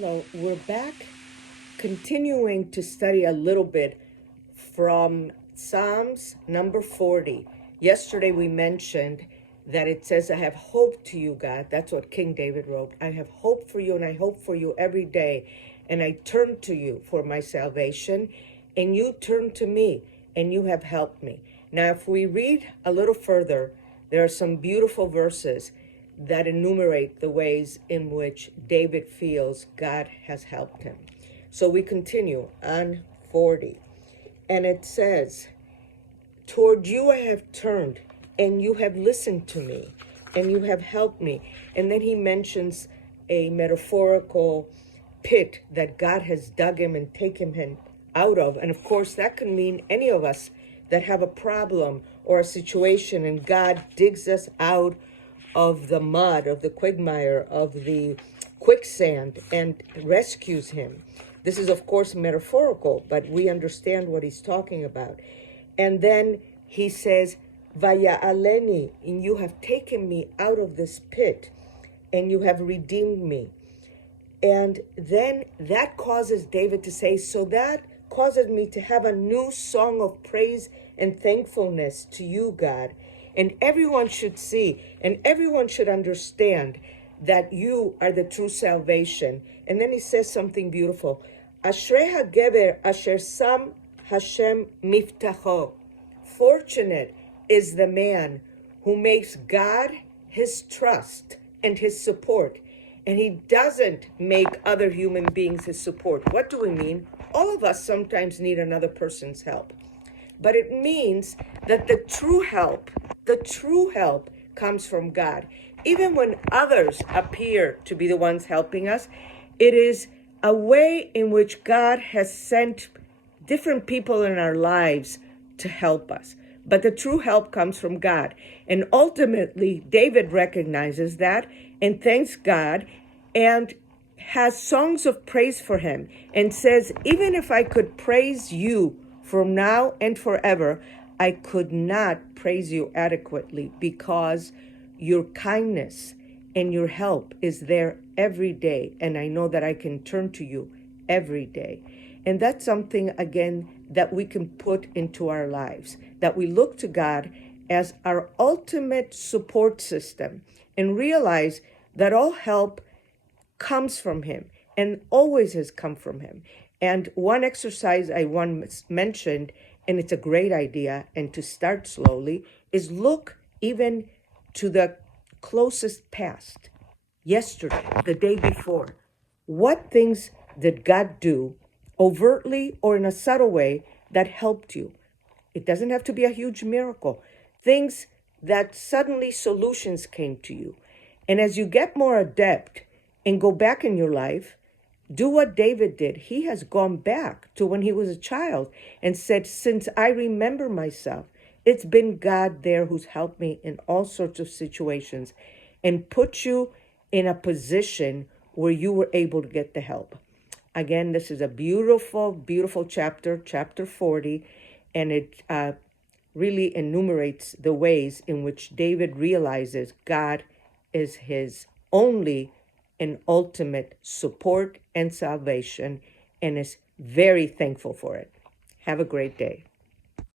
We're back continuing to study a little bit from Psalms number 40. Yesterday we mentioned that it says, I have hope to you, God. That's what King David wrote. I have hope for you, and I hope for you every day. And I turn to you for my salvation, and you turn to me, and you have helped me. Now, if we read a little further, there are some beautiful verses that enumerate the ways in which David feels God has helped him. So we continue on 40. And it says, toward you I have turned, and you have listened to me, and you have helped me. And then he mentions a metaphorical pit that God has dug him and taken him out of. And of course, that can mean any of us that have a problem or a situation, and God digs us out of the mud, of the quagmire, of the quicksand, and rescues him. This is, of course, metaphorical, but we understand what he's talking about. And then he says, Vaya aleni, and you have taken me out of this pit, and you have redeemed me. And then that causes David to say, so that causes me to have a new song of praise and thankfulness to you, God. And everyone should see, and everyone should understand that you are the true salvation. And then he says something beautiful. Ashrei hagever asher sam Hashem miftacho. Fortunate is the man who makes God his trust and his support, and he doesn't make other human beings his support. What do we mean? All of us sometimes need another person's help. But it means that the true help comes from God. Even when others appear to be the ones helping us, it is a way in which God has sent different people in our lives to help us. But the true help comes from God. And ultimately, David recognizes that and thanks God and has songs of praise for him and says, even if I could praise you from now and forever, I could not praise you adequately because your kindness and your help is there every day. And I know that I can turn to you every day. And that's something, again, that we can put into our lives, that we look to God as our ultimate support system and realize that all help comes from him and always has come from him. And one exercise I once mentioned, and it's a great idea, and to start slowly, is look even to the closest past, yesterday, the day before. What things did God do, overtly or in a subtle way, that helped you? It doesn't have to be a huge miracle. Things that suddenly solutions came to you. And as you get more adept and go back in your life, do what David did. He has gone back to when he was a child and said, since I remember myself, it's been God there who's helped me in all sorts of situations and put you in a position where you were able to get the help. Again, this is a beautiful, beautiful chapter, chapter 40, and it really enumerates the ways in which David realizes God is his only and ultimate support and salvation, and is very thankful for it. Have a great day.